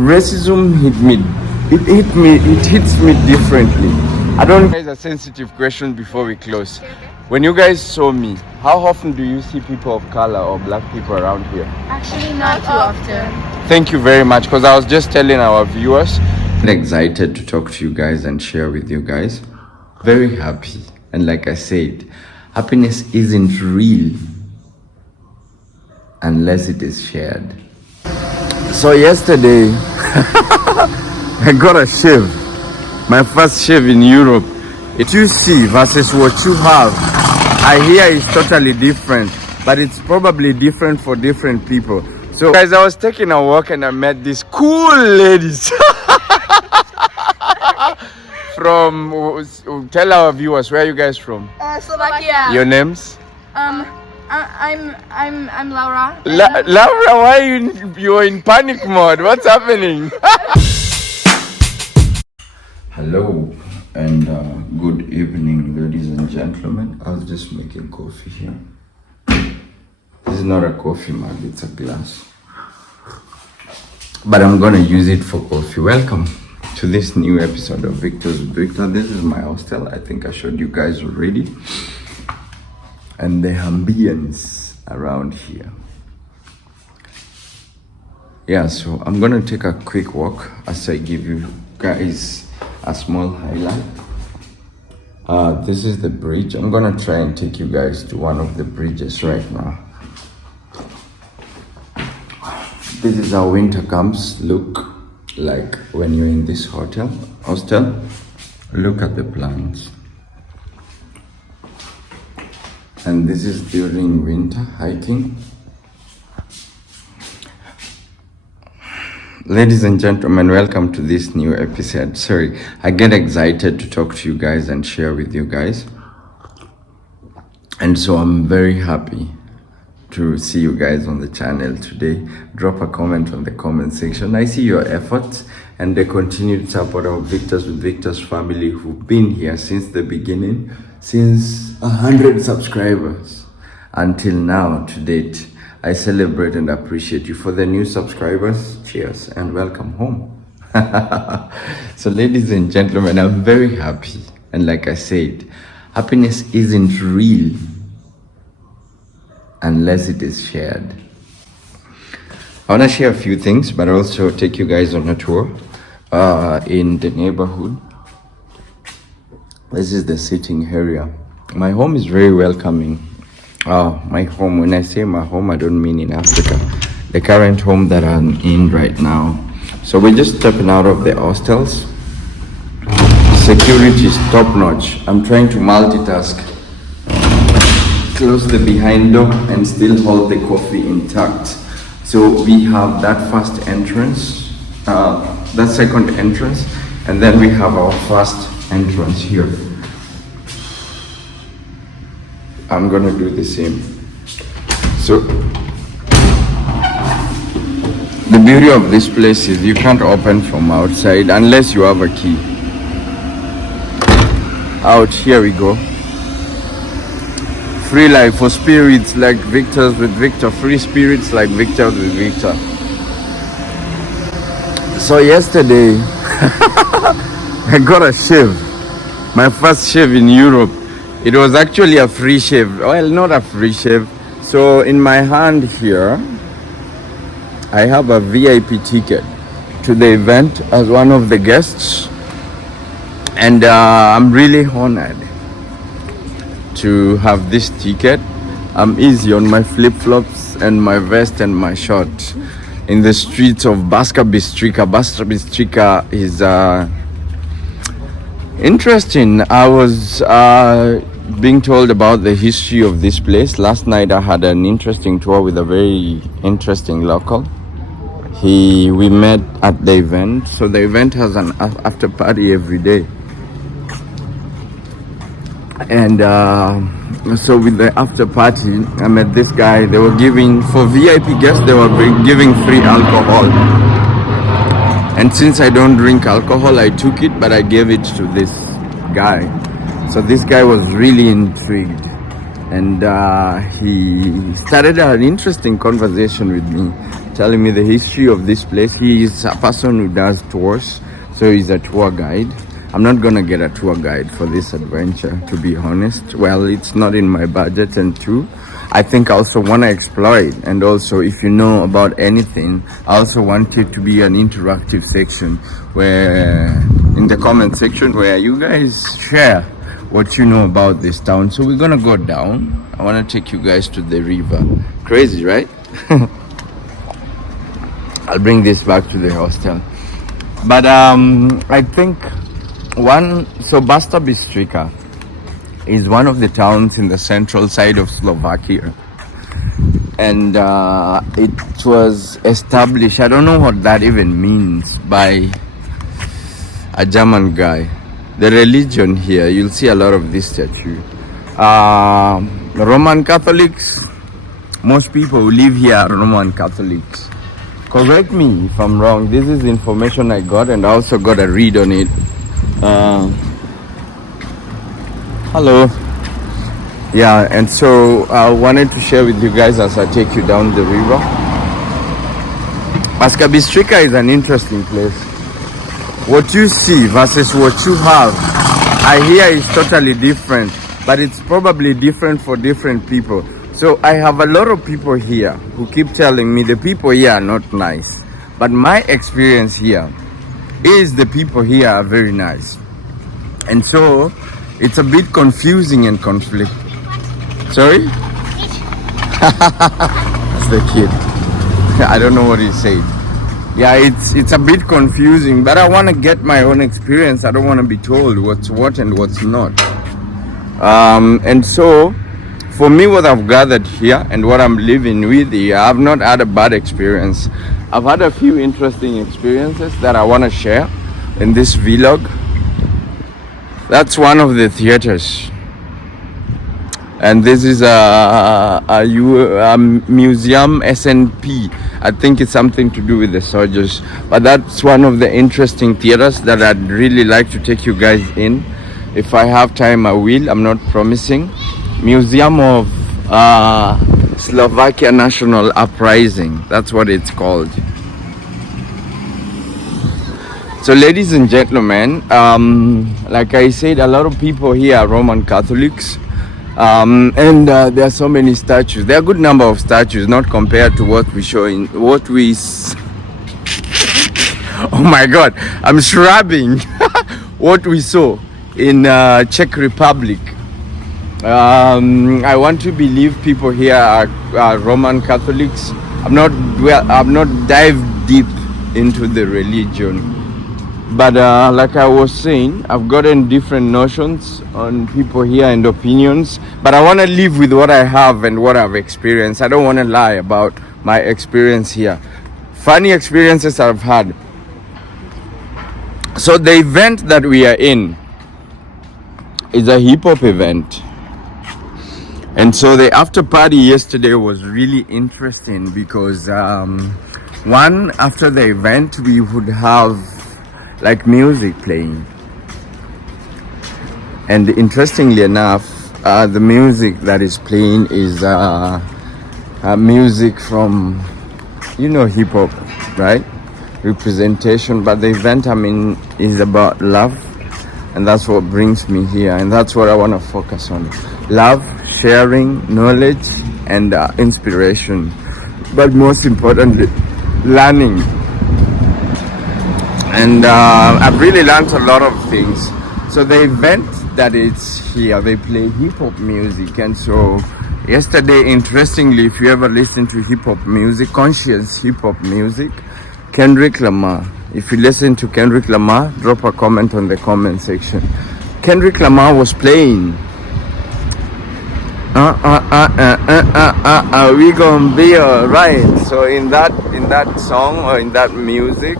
racism hit me. It hits me differently. I don't. Guys, a sensitive question before we close. When you guys saw me, how often do you see people of color or black people around here? Actually, not too often. Thank you very much, because I was just telling our viewers. I'm excited to talk to you guys and share with you guys. Very happy. And like I said, happiness isn't real unless it is shared. So yesterday, I got a shave. My first shave in Europe. What you see versus what you have, I hear is totally different, but it's probably different for different people. So guys, I was taking a walk and I met these cool ladies from, tell our viewers, where are you guys from? Slovakia. Your names? I'm Laura. Laura, why are you're in panic mode? What's happening? Hello and good evening, ladies and gentlemen. I'll just make a coffee here. This is not a coffee mug, it's a glass, but I'm gonna use it for coffee. Welcome to this new episode of Victor's Victor. This is my hostel. I think I showed you guys already, and the ambience around here. Yeah, so I'm gonna take a quick walk as I give you guys a small highlight. This is the bridge. I'm gonna try and take you guys to one of the bridges right now. This is how winter camps look like when you're in this hostel. Look at the plants. And this is during winter hiking. Ladies and gentlemen, welcome to this new episode. Sorry, I get excited to talk to you guys and share with you guys. And so I'm very happy to see you guys on the channel today. Drop a comment on the comment section. I see your efforts and the continued support of Victor's with Victor's family who've been here since the beginning, since 100 subscribers until now to date. I celebrate and appreciate you. For the new subscribers, cheers and welcome home. So ladies and gentlemen, I'm very happy. And like I said, happiness isn't real unless it is shared. I want to share a few things, but also take you guys on a tour in the neighborhood. This is the sitting area. My home is very welcoming. My home, when I say my home, I don't mean in Africa. The current home that I'm in right now. So we're just stepping out of the hostels. Security is top notch. I'm trying to multitask. Close the behind door and still hold the coffee intact. So we have that first entrance, that second entrance, and then we have our first entrance here. I'm gonna do the same. So the beauty of this place is you can't open from outside unless you have a key. Out here we go. Free life for spirits like Victor's with Victor. Free spirits like Victor's with Victor. So yesterday, I got a shave. My first shave in Europe. It was actually a free shave. Well, not a free shave. So in my hand here, I have a VIP ticket to the event as one of the guests. And I'm really honored to have this ticket. I'm easy on my flip-flops and my vest and my short in the streets of Banská Bystrica. Banská Bystrica is interesting. I was being told about the history of this place. Last night I had an interesting tour with a very interesting local. We met at the event. So the event has an after party every day. And so with the after party, I met this guy. They were giving, for VIP guests, they were giving free alcohol. And since I don't drink alcohol, I took it, but I gave it to this guy. So this guy was really intrigued. And he started an interesting conversation with me, telling me the history of this place. He is a person who does tours, so he's a tour guide. I'm not gonna get a tour guide for this adventure, to be honest. Well, it's not in my budget, and two, I think I also want to explore it. And also, if you know about anything, I also want it to be an interactive section where, in the comment section, where you guys share what you know about this town. So we're gonna go down. I want to take you guys to the river. Crazy, right? I'll bring this back to the hostel. But I think Bystrica is one of the towns in the central side of Slovakia, and it was established, I don't know what that even means, by a German guy. The religion here, you'll see a lot of this statue. Roman Catholics, most people who live here are Roman Catholics. Correct me if I'm wrong. This is information I got, and I also got a read on it. Hello. Yeah, and so I wanted to share with you guys as I take you down the river. Bystrica is an interesting place. What you see versus what you have, I hear is totally different, but it's probably different for different people. So I have a lot of people here who keep telling me the people here are not nice. But my experience here is the people here are very nice. And so it's a bit confusing and conflict. Sorry? That's the kid. I don't know what he said. Yeah, it's a bit confusing, but I want to get my own experience. I don't want to be told what's what and what's not. And so, for me, what I've gathered here and what I'm living with here, I've not had a bad experience. I've had a few interesting experiences that I want to share in this vlog. That's one of the theaters. And this is a museum SNP. I think it's something to do with the soldiers. But that's one of the interesting theaters that I'd really like to take you guys in. If I have time, I will. I'm not promising. Museum of Slovakia National Uprising. That's what it's called. So, ladies and gentlemen, like I said, a lot of people here are Roman Catholics. And there are so many statues. There are a good number of statues, not compared to what we show in oh my god, I'm shrubbing. What we saw in Czech Republic. I want to believe people here are Roman Catholics. I'm not dived deep into the religion. But like I was saying, I've gotten different notions on people here and opinions. But I want to live with what I have and what I've experienced. I don't want to lie about my experience here. Funny experiences I've had. So the event that we are in is a hip-hop event. And so the after party yesterday was really interesting because one, after the event, we would have like music playing, and interestingly enough, the music that is playing is music from, hip hop, right? Representation. But the event I'm in is about love, and that's what brings me here, and that's what I want to focus on: love, sharing, knowledge, and inspiration. But most importantly, learning. And I've really learned a lot of things. So the event that is here, they play hip-hop music. And so yesterday, interestingly, if you ever listen to hip-hop music, conscious hip-hop music, Kendrick Lamar. If you listen to Kendrick Lamar, drop a comment on the comment section. Kendrick Lamar was playing we gonna be alright. So in that song or in that music,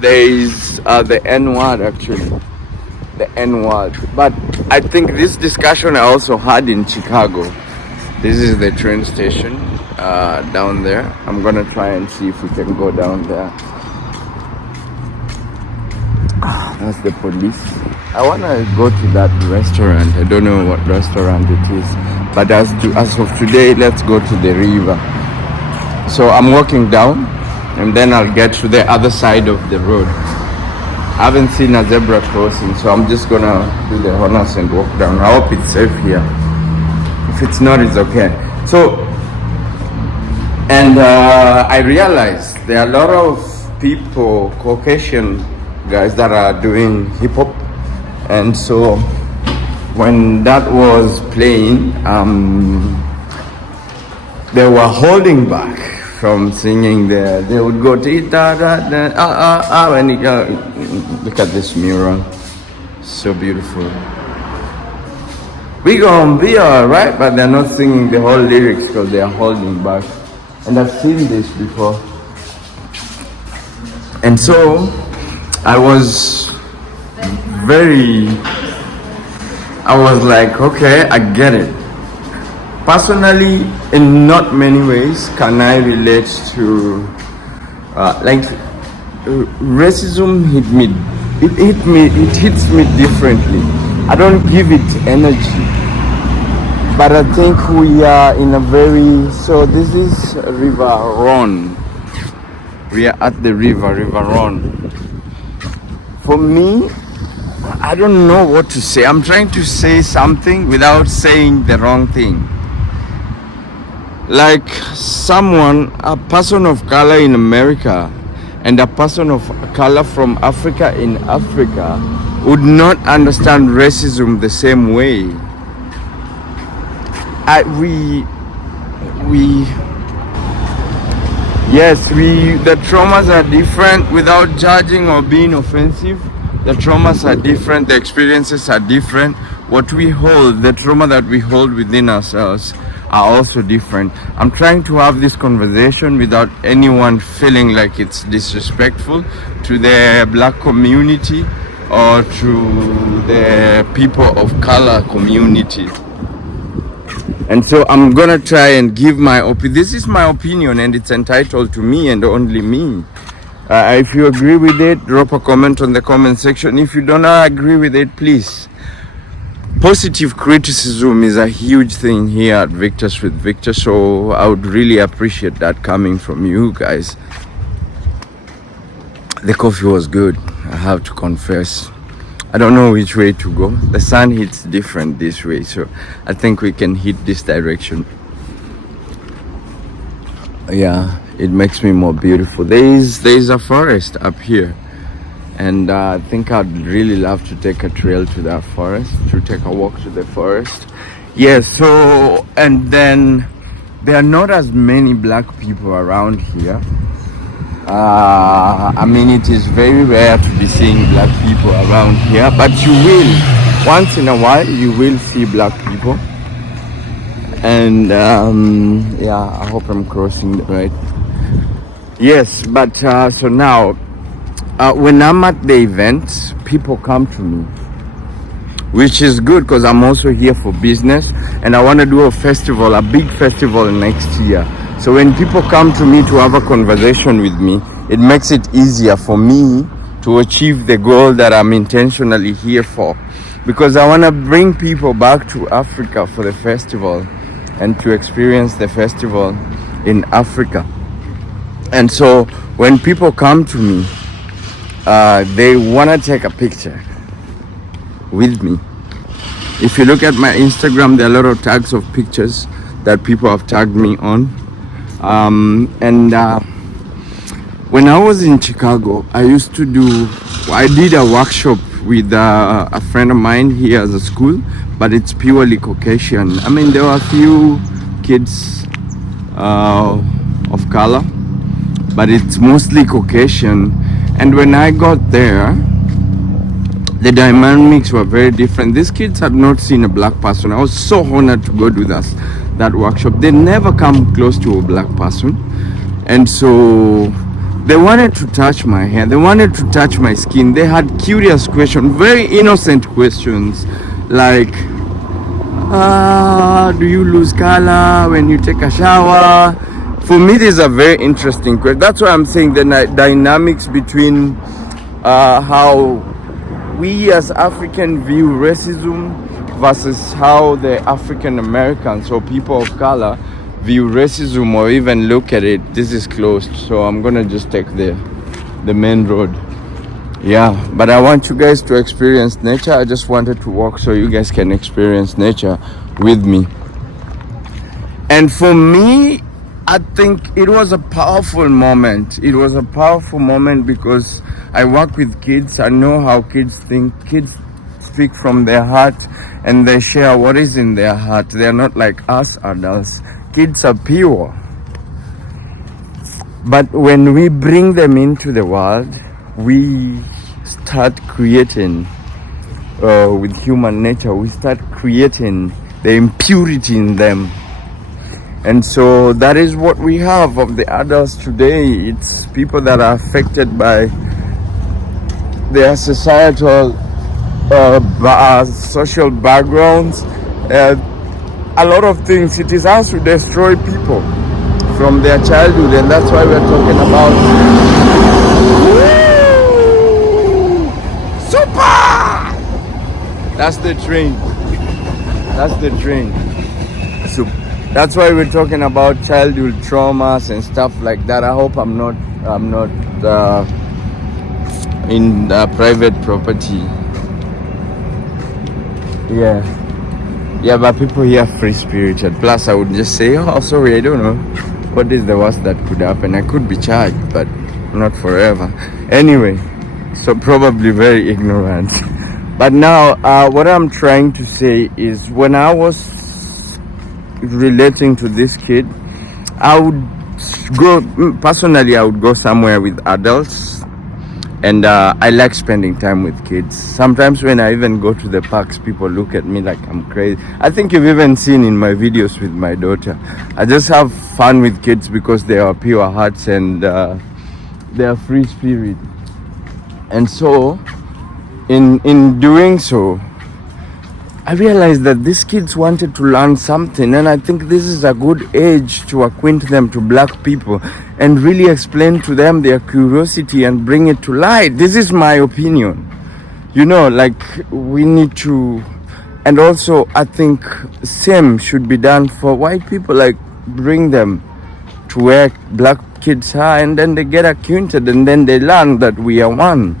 there is the N-word, actually, the N-word. But I think this discussion I also had in Chicago. This is the train station down there. I'm gonna try and see if we can go down there. That's the police. I wanna go to that restaurant. I don't know what restaurant it is, but as of today, let's go to the river. So I'm walking down. and then I'll get to the other side of the road. I haven't seen a zebra crossing, so I'm just gonna do the honors and walk down. I hope it's safe here. If it's not, it's okay. So, and I realized there are a lot of people, Caucasian guys, that are doing hip hop, and so when that was playing, they were holding back from singing there. They would go to da da da and look at this mural, so beautiful. We gonna be alright, but they're not singing the whole lyrics because they are holding back. And I've seen this before. And so I was like, okay, I get it. Personally, in not many ways can I relate to racism hit me. It hits me differently. I don't give it energy, but I think we are in a very, so this is River Rhone. We are at the River Rhone. For me, I don't know what to say. I'm trying to say something without saying the wrong thing. Like a person of color in America and a person of color from Africa in Africa would not understand racism the same way. The traumas are different without judging or being offensive. The traumas are different, the experiences are different. What we hold, the trauma that we hold within ourselves are also different. I'm trying to have this conversation without anyone feeling like it's disrespectful to the black community or to the people of color community. And so I'm gonna try and give my opinion. This is my opinion and it's entitled to me and only me. If you agree with it, drop a comment on the comment section. If you don't agree with it, please. Positive criticism is a huge thing here at Victors with Victor, so I would really appreciate that coming from you guys. The coffee was good, I have to confess. I don't know which way to go. The sun hits different this way, so I think we can hit this direction. Yeah, it makes me more beautiful. There is a forest up here, and I think I'd really love to take a trail to that forest, to take a walk to the forest. Yeah, so, and then there are not as many black people around here. I mean, it is very rare to be seeing black people around here, but you will, once in a while, you will see black people. And yeah, I hope I'm crossing the right. Yes, but so now, when I'm at the event, people come to me, which is good because I'm also here for business and I want to do a festival, a big festival next year. So when people come to me to have a conversation with me, it makes it easier for me to achieve the goal that I'm intentionally here for. Because I want to bring people back to Africa for the festival and to experience the festival in Africa. And so when people come to me, they want to take a picture with me. If you look at my Instagram, there are a lot of tags of pictures that people have tagged me on. When I was in Chicago, I did a workshop with a friend of mine here at the school, but it's purely Caucasian. I mean, there were a few kids of color, but it's mostly Caucasian. And when I got there, the dynamics were very different. These kids had not seen a black person. I was so honored to go do that workshop. They never come close to a black person. And so they wanted to touch my hair. They wanted to touch my skin. They had curious questions, very innocent questions, like, do you lose color when you take a shower? For me, this is a very interesting question. That's why I'm saying the dynamics between how we as African view racism versus how the African Americans or people of color view racism or even look at it. This is closed, so I'm gonna just take the main road. Yeah, but I want you guys to experience nature. I just wanted to walk so you guys can experience nature with me. And for me, I think it was a powerful moment. It was a powerful moment because I work with kids. I know how kids think. Kids speak from their heart and they share what is in their heart. They're not like us adults. Kids are pure. But when we bring them into the world, we start creating with human nature. We start creating the impurity in them. And so that is what we have of the adults today. It's people that are affected by their societal social backgrounds, a lot of things. It is us who destroy people from their childhood, and that's why we're talking about super. That's the train. That's the train. So that's why we're talking about childhood traumas and stuff like that. I hope I'm not in private property. Yeah, but people here are free spirited. Plus, I would just say, oh, sorry, I don't know what is the worst that could happen. I could be charged, but not forever. Anyway, so probably very ignorant. But now, what I'm trying to say is, when I was relating to this kid, I would go somewhere with adults. And I like spending time with kids. Sometimes when I even go to the parks, people look at me like I'm crazy. I think you've even seen in my videos with my daughter. I just have fun with kids because they are pure hearts and they are free spirit. And so, in doing so, I realized that these kids wanted to learn something, and I think this is a good age to acquaint them to black people and really explain to them their curiosity and bring it to light. This is my opinion. You know, like, we need to, and also I think same should be done for white people, like bring them to where black kids are, and then they get acquainted, and then they learn that we are one.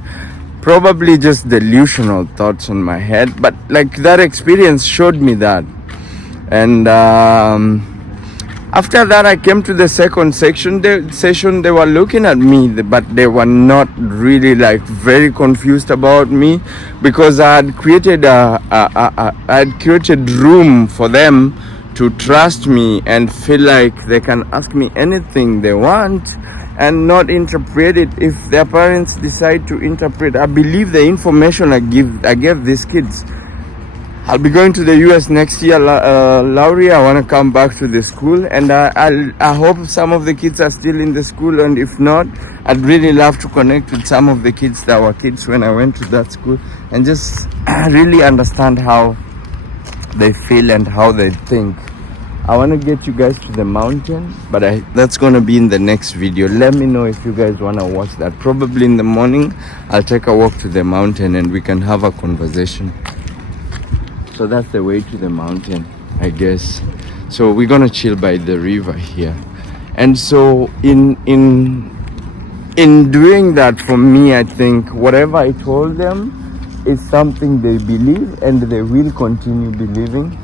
Probably just delusional thoughts on my head, but like that experience showed me that. And after that, I came to the second session. They were looking at me, but they were not really like very confused about me, because I had created room for them to trust me and feel like they can ask me anything they want and not interpret it if their parents decide to interpret. I believe the information I gave these kids. I'll be going to the US next year, Laurie. I want to come back to the school, and I hope some of the kids are still in the school, and if not, I'd really love to connect with some of the kids that were kids when I went to that school and just really understand how they feel and how they think. I want to get you guys to the mountain, but that's going to be in the next video. Let me know if you guys want to watch that. Probably in the morning, I'll take a walk to the mountain and we can have a conversation. So that's the way to the mountain, I guess. So we're going to chill by the river here. And so in doing that, for me, I think whatever I told them is something they believe and they will continue believing.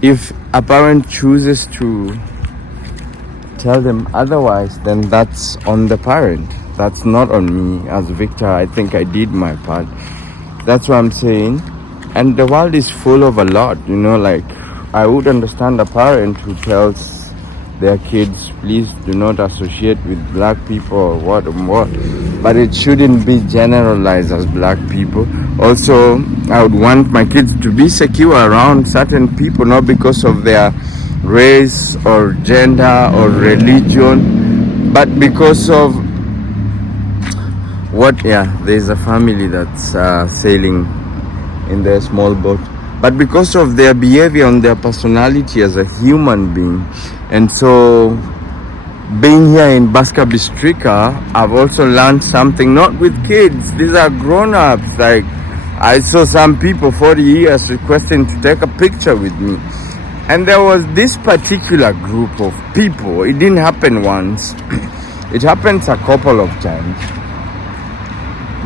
If a parent chooses to tell them otherwise, then that's on the parent. That's not on me. As Victor, I think I did my part. That's what I'm saying. And the world is full of a lot, you know, like I would understand a parent who tells their kids, please do not associate with black people or what, but it shouldn't be generalized as black people. Also, I would want my kids to be secure around certain people, not because of their race or gender or religion, but because of there's a family that's sailing in their small boat, but because of their behavior and their personality as a human being. And so, being here in Banská, Bystrica, I've also learned something, not with kids, these are grown-ups. Like, I saw some people 40 years requesting to take a picture with me. And there was this particular group of people. It didn't happen once. It happens a couple of times.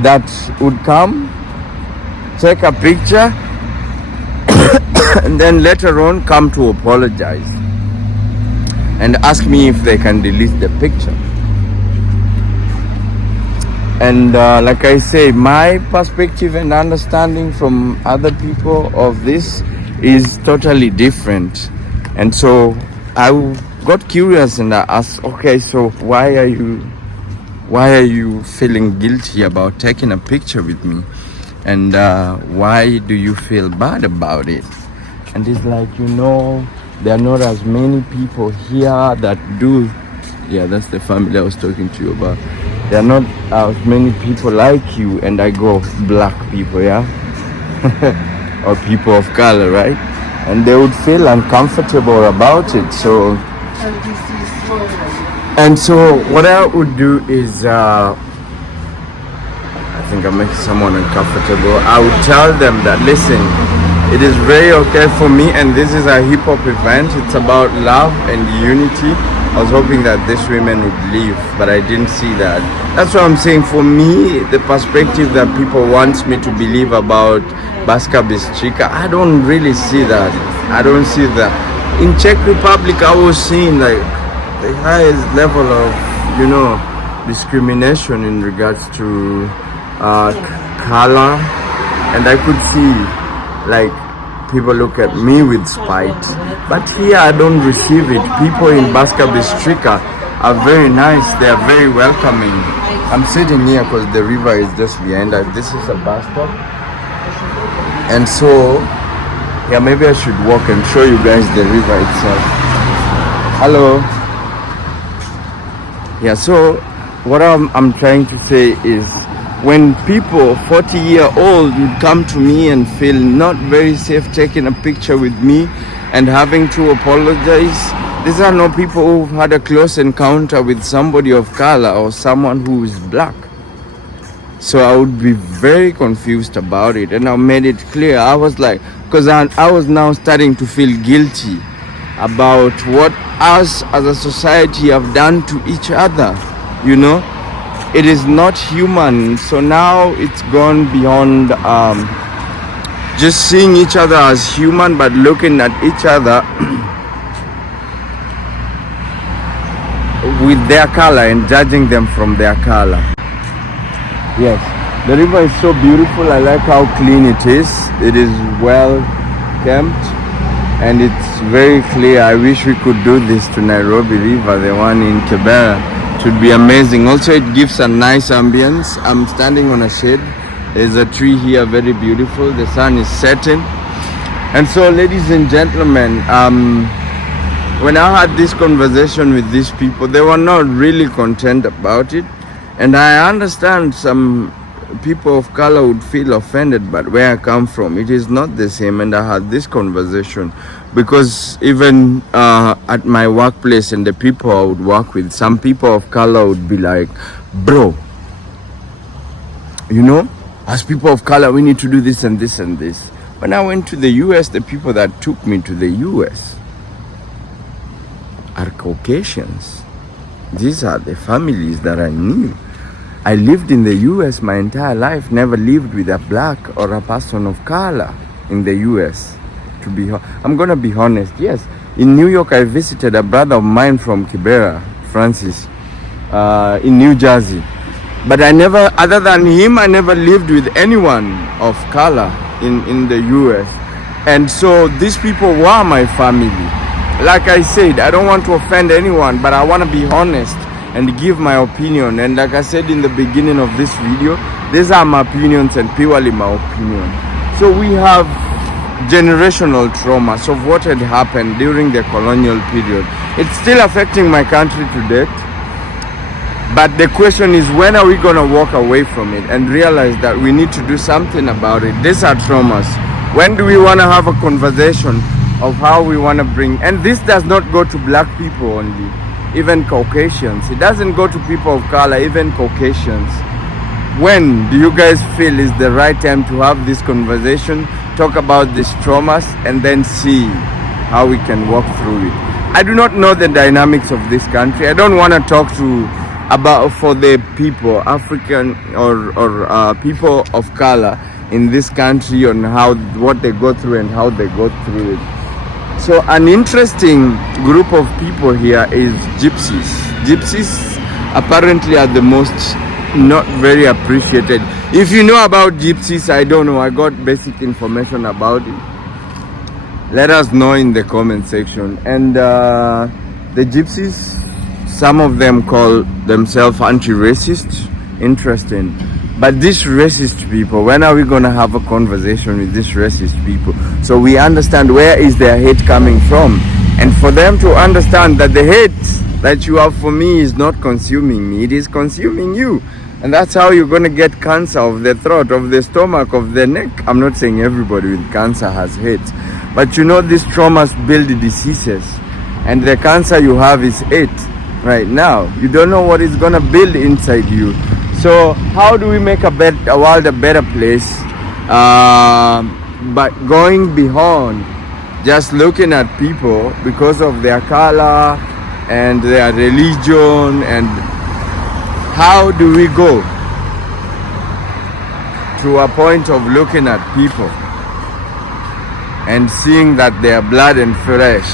That would come, take a picture, and then later on come to apologize and ask me if they can delete the picture. And like I say, my perspective and understanding from other people of this is totally different. And so I got curious and I asked, okay, so why are you feeling guilty about taking a picture with me? And why do you feel bad about it? And it's like, there are not as many people here that do. Yeah, that's the family I was talking to you about. There are not as many people like you. And I go, black people, yeah? Or people of color, right? And they would feel uncomfortable about it. So what I would do is, I think I'm making someone uncomfortable. I would tell them that, listen, it is very okay for me, and this is a hip hop event. It's about love and unity. I was hoping that these women would leave, but I didn't see that. That's what I'm saying. For me, the perspective that people want me to believe about Banská Bystrica, I don't really see that. I don't see that. In Czech Republic, I was seeing like the highest level of, discrimination in regards to color, and I could see like people look at me with spite. But here I don't receive it. People in Banská Bystrica are very nice. They are very welcoming. I'm sitting here because the river is just behind us. This is a bus stop. And so, yeah, maybe I should walk and show you guys the river itself. Hello. Yeah, so what I'm trying to say is, when people 40-year-old would come to me and feel not very safe taking a picture with me and having to apologize, these are not people who've had a close encounter with somebody of color or someone who is black. So I would be very confused about it, and I made it clear. I was like, because I was now starting to feel guilty about what us as a society have done to each other, It is not human. So now it's gone beyond just seeing each other as human, but looking at each other with their color and judging them from their color. Yes, the river is so beautiful. I like how clean it is. It is well kept and it's very clear. I wish we could do this to Nairobi River, the one in Kibera. It would be amazing. Also, it gives a nice ambience. I'm standing on a shade. There's a tree here, very beautiful. The sun is setting. And so, ladies and gentlemen, when I had this conversation with these people, they were not really content about it. And I understand some people of color would feel offended, but where I come from, it is not the same. And I had this conversation because even at my workplace and the people I would work with, some people of color would be like, bro, as people of color, we need to do this and this and this. When I went to the US, the people that took me to the US are Caucasians. These are the families that I knew. I lived in the US my entire life, never lived with a black or a person of color in the US. I'm gonna be honest, yes. In New York, I visited a brother of mine from Kibera, Francis, in New Jersey. But I never, other than him, I never lived with anyone of color in the US. And so these people were my family. Like I said, I don't want to offend anyone, but I want to be honest and give my opinion. And like I said in the beginning of this video, these are my opinions and purely my opinion. So we have generational traumas of what had happened during the colonial period. It's still affecting my country to date. But the question is, when are we going to walk away from it and realize that we need to do something about it? These are traumas. When do we want to have a conversation of how we want to bring, and this does not go to black people only, even Caucasians. It doesn't go to people of color, even Caucasians. When do you guys feel is the right time to have this conversation, talk about these traumas, and then see how we can walk through it. I do not know the dynamics of this country. I don't want to talk about for the people, African or people of color in this country, on what they go through and how they go through it. So an interesting group of people here is gypsies. Gypsies apparently are the most not very appreciated. If you know about gypsies, I don't know, I got basic information about it. Let us know in the comment section. And the gypsies, some of them call themselves anti-racist. Interesting. But these racist people, when are we going to have a conversation with these racist people so we understand where is their hate coming from? And for them to understand that the hate that you have for me is not consuming me, it is consuming you. And that's how you're going to get cancer of the throat, of the stomach, of the neck. I'm not saying everybody with cancer has hate. But you know, these traumas build diseases. And the cancer you have is hate right now. You don't know what is going to build inside you. So how do we make a world a better place? But going beyond just looking at people because of their color and their religion, and how do we go to a point of looking at people and seeing that they are blood and flesh?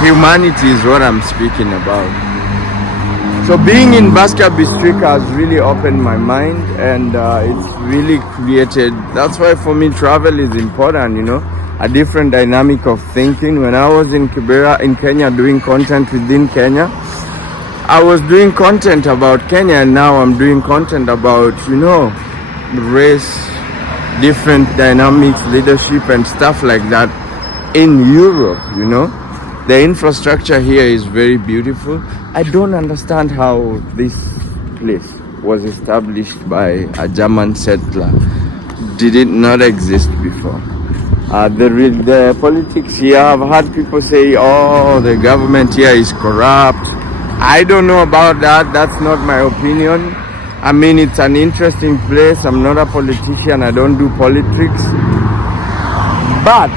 Humanity is what I'm speaking about. So being in Banská Bystrica has really opened my mind, and it's really created, that's why for me travel is important, you know, a different dynamic of thinking. When I was in Kibera in Kenya doing content within Kenya, I was doing content about Kenya, and now I'm doing content about, you know, race, different dynamics, leadership and stuff like that in Europe, you know. The infrastructure here is very beautiful. I don't understand how this place was established by a German settler. Did it not exist before? The politics here, I've heard people say, oh, the government here is corrupt. I don't know about that. That's not my opinion. I mean, it's an interesting place. I'm not a politician. I don't do politics. But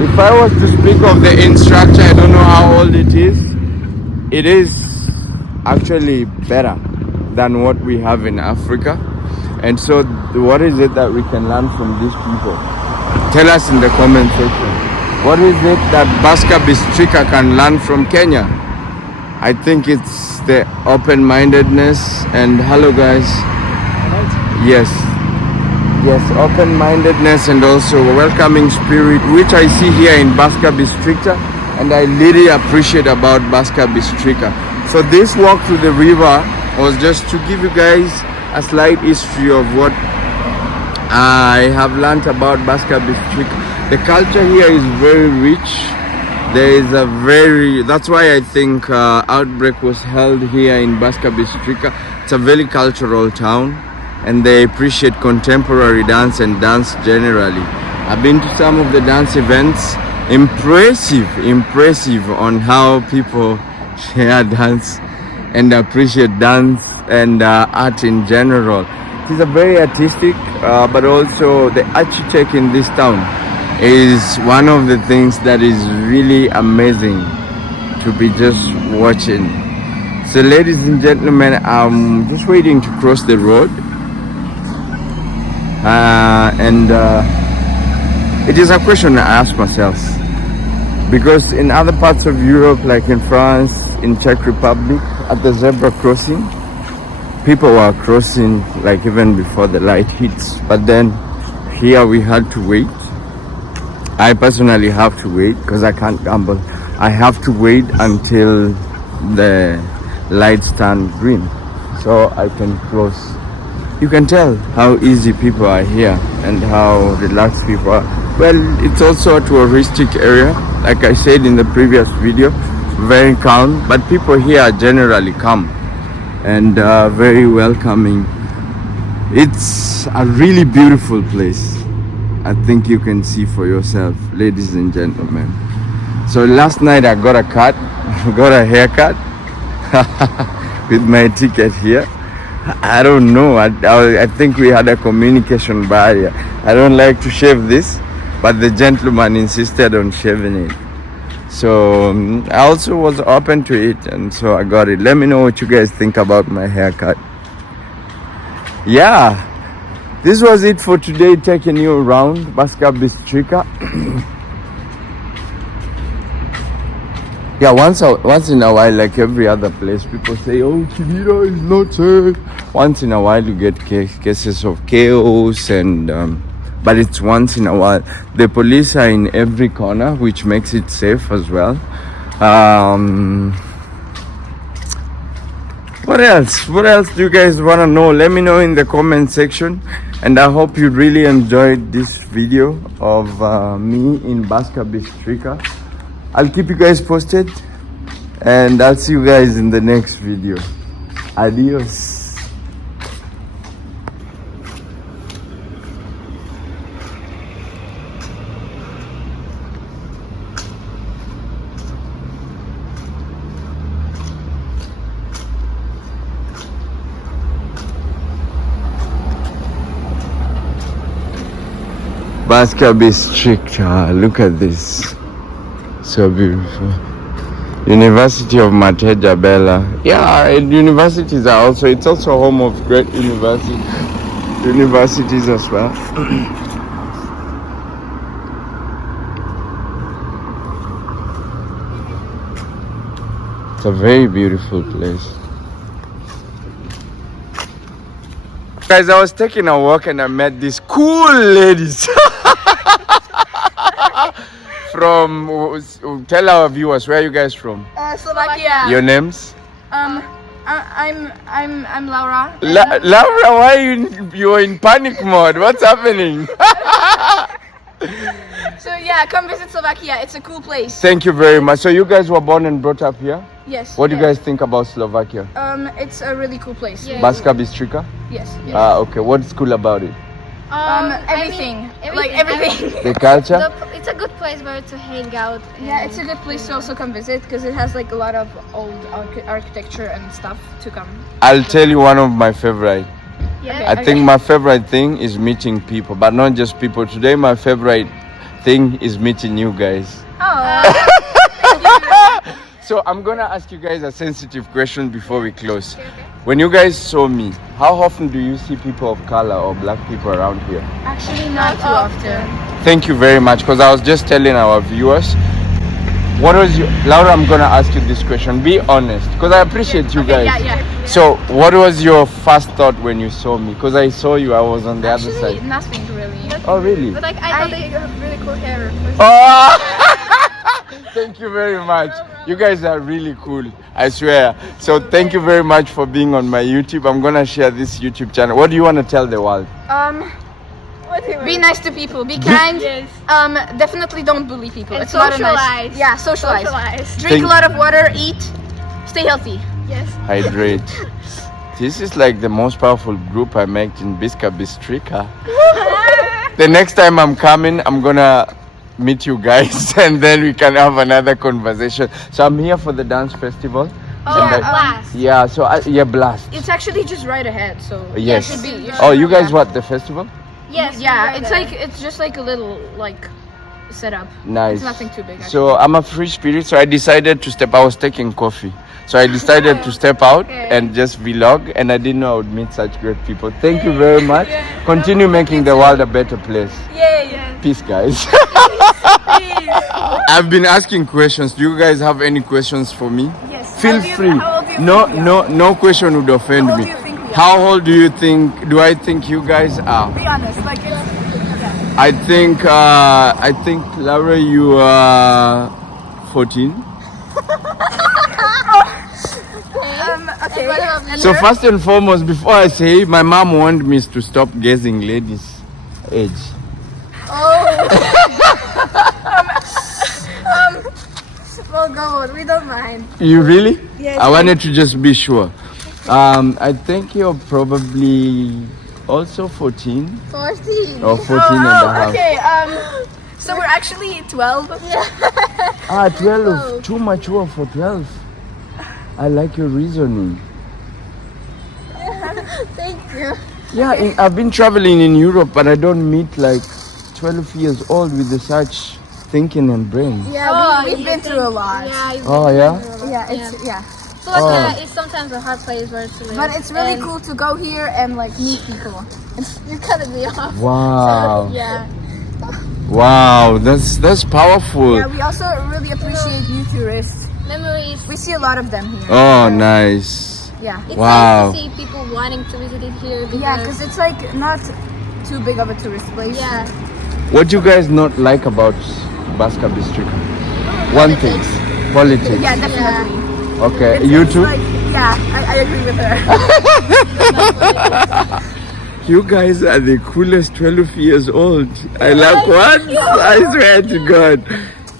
if I was to speak of the infrastructure, I don't know how old it is. It is actually better than what we have in Africa. And so what is it that we can learn from these people? Tell us in the comment section. What is it that Banská Bystrica can learn from Kenya? I think it's the open-mindedness. And hello guys. Yes, open-mindedness and also a welcoming spirit, which I see here in Banská Bystrica, and I really appreciate about Banská Bystrica. So this walk to the river was just to give you guys a slight history of what I have learned about Banská Bystrica. The culture here is very rich. There is that's why I think Outbreak was held here in Banská Bystrica. It's a very cultural town, and they appreciate contemporary dance and dance generally. I've been to some of the dance events. Impressive on how people share dance and appreciate dance and art in general. It is a very artistic, but also the architect in this town is one of the things that is really amazing to be just watching. So ladies and gentlemen, I'm just waiting to cross the road. It is a question I ask myself, because in other parts of Europe, like in France, in Czech Republic, at the zebra crossing, people were crossing like even before the light hits. But then here we had to wait. I personally have to wait because I can't gamble. I have to wait until the lights turn green so I can cross. You can tell how easy people are here and how relaxed people are. Well, it's also a touristic area, like I said in the previous video, very calm, but people here are generally calm and very welcoming. It's a really beautiful place. I think you can see for yourself, ladies and gentlemen. So last night I got a haircut with my ticket here. I don't know, I think we had a communication barrier. I don't like to shave this, but the gentleman insisted on shaving it. So I also was open to it, and so I got it. Let me know what you guys think about my haircut. Yeah, this was it for today, taking you around Banská Bystrica. Yeah, once in a while, like every other place, people say, oh, Chivita is not safe. Once in a while you get cases of chaos, and but it's once in a while. The police are in every corner, which makes it safe as well. What else do you guys want to know? Let me know in the comment section, and I hope you really enjoyed this video of me in Banská Bystrica. I'll keep you guys posted, and I'll see you guys in the next video. Adios. Banská Bystrica, look at this. So beautiful. University of Mateja Bella. Yeah, and universities are also, it's also home of great universities as well. It's a very beautiful place. Guys, I was taking a walk and I met these cool ladies. From, tell our viewers, where are you guys from? Slovakia. Your names? I'm Laura. Laura, why are you're in panic mode? What's happening? So yeah, come visit Slovakia. It's a cool place. Thank you very much. So you guys were born and brought up here? Yes. What do you guys think about Slovakia? It's a really cool place. Yeah. Banská Bystrica? Yes. Okay. What's cool about it? Everything. Like everything. The culture? It's a good place where to hang out. Yeah, it's a good place to also come visit because it has like a lot of old architecture and stuff to come. I'll tell you one of my favorite. Yeah. I think my favorite thing is meeting people, but not just people. Today my favorite thing is meeting you guys. Oh. So I'm gonna ask you guys a sensitive question before we close. When you guys saw me, how often do you see people of color or black people around here? Actually, not too often. Thank you very much, because I was just telling our viewers, what was your, Laura, I'm gonna ask you this question, be honest, because I appreciate you guys. Yeah. So what was your first thought when you saw me? Because I saw you, I was on the other Actually, side. nothing really. Oh really? But like I thought that you have really cool hair. Oh! Thank you very much. You guys are really cool, I swear. So thank you very much for being on my YouTube. I'm gonna share this YouTube channel. What do you want to tell the world? Be nice to people. Be kind. Yes. Definitely don't bully people. And It's not a nice. socialize. Yeah, socialize. Drink Thank- a lot of water. Eat. Stay healthy. Yes. Hydrate. This is like the most powerful group I met in Banská Bystrica. The next time I'm coming, I'm gonna meet you guys and then we can have another conversation. So I'm here for the dance festival. Oh, And Blast. Yeah, so Blast. It's actually just right ahead. So Yes. should be- Oh, you guys yeah. what, the festival? Yes. Yeah, it's just like a little like setup. Nice. It's nothing too big. Actually. So I'm a free spirit, so I decided to step. I was taking coffee, so I decided to step out and just vlog, and I didn't know I would meet such great people. Thank you very much. Continue making the world a better place. Yeah. Peace, guys. I've been asking questions. Do you guys have any questions for me? Yes. Feel free. No question would offend me. How old do you think? Do I think you guys are? Be honest. Like I think Laura, you are 14. okay. So first and foremost, before I say, my mom wanted me to stop guessing ladies' age. Well, go on. We don't mind. You really? Yes. I wanted to just be sure. I think you're probably also 14 14. or 14 and a half. Okay. So we're actually 12. 12. Too mature for 12. I like your reasoning. Thank you. Yeah, I've been traveling in Europe, but I don't meet like 12 years old with such thinking and brain. Yeah, we've been through a lot. Yeah. you've Oh, been yeah? through a lot. Yeah, it's yeah. Slovakia is sometimes a hard place where to live. But it's really And- cool to go here and like meet people. You're cutting me off. Wow. Yeah. Wow, that's powerful. Yeah, we also really appreciate new tourists. Memories. We see a lot of them here. Oh, nice. Yeah. It's Wow. nice to see people wanting to visit it here. Yeah, because it's like not too big of a tourist place. yeah. What do you guys not like about Banská Bystrica? One thing. Politics. Yeah, definitely. Okay, It's- you it's too? Like, yeah, I agree with her. You guys are the coolest 12 years old. I like what? I swear to God.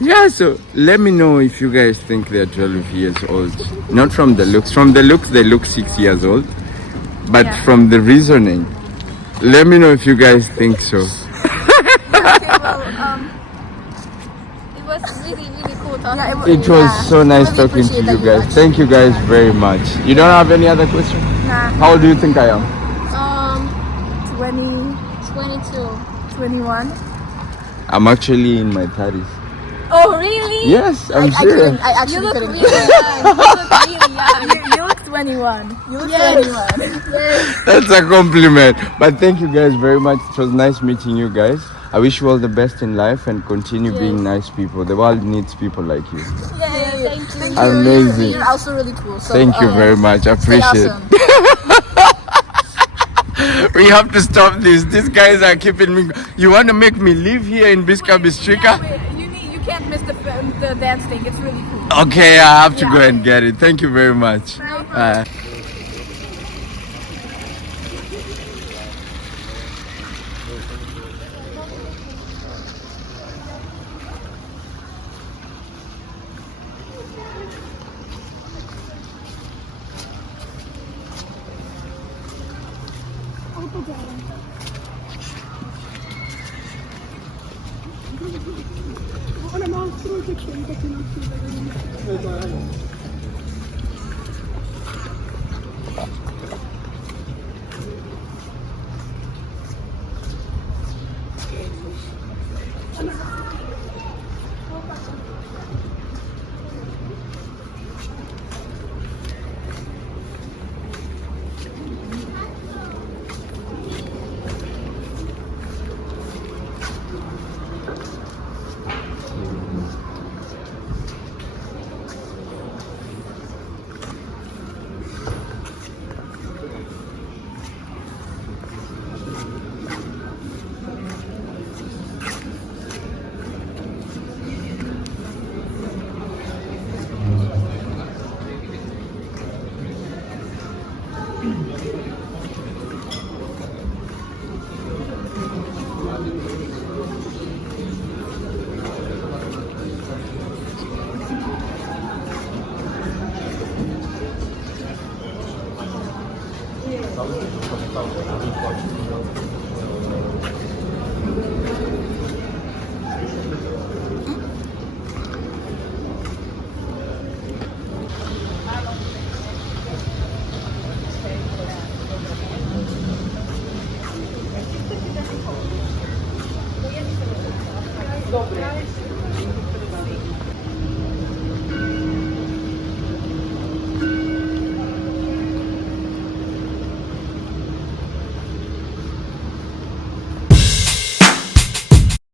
Yeah, so let me know if you guys think they're 12 years old. Not from the looks. From the looks, they look 6 years old. But Yeah. from the reasoning, let me know if you guys think so. Okay, well, It was really, really cool talking. yeah, It was yeah. so nice Really talking to appreciate you that guys. much. Thank you guys very much. You don't have any other questions? Nah, How old do you think I am? 20, 22. 21. I'm actually in my 30s. Oh, really? Yes, I'm serious. I actually You look couldn't. really young. You look really young. You look 21. You look Yes. 21. That's a compliment. But thank you guys very much. It was nice meeting you guys. I wish you all the best in life and continue being nice people. The world needs people like you. Yay. Thank you. Amazing. You're also really cool. So, Thank you very much. I stay appreciate awesome. it. We have to stop this. These guys are keeping me. You want to make me live here in Banská Bystrica? You can't miss the dance thing. It's really cool. Okay, I have to go and get it. Thank you very much.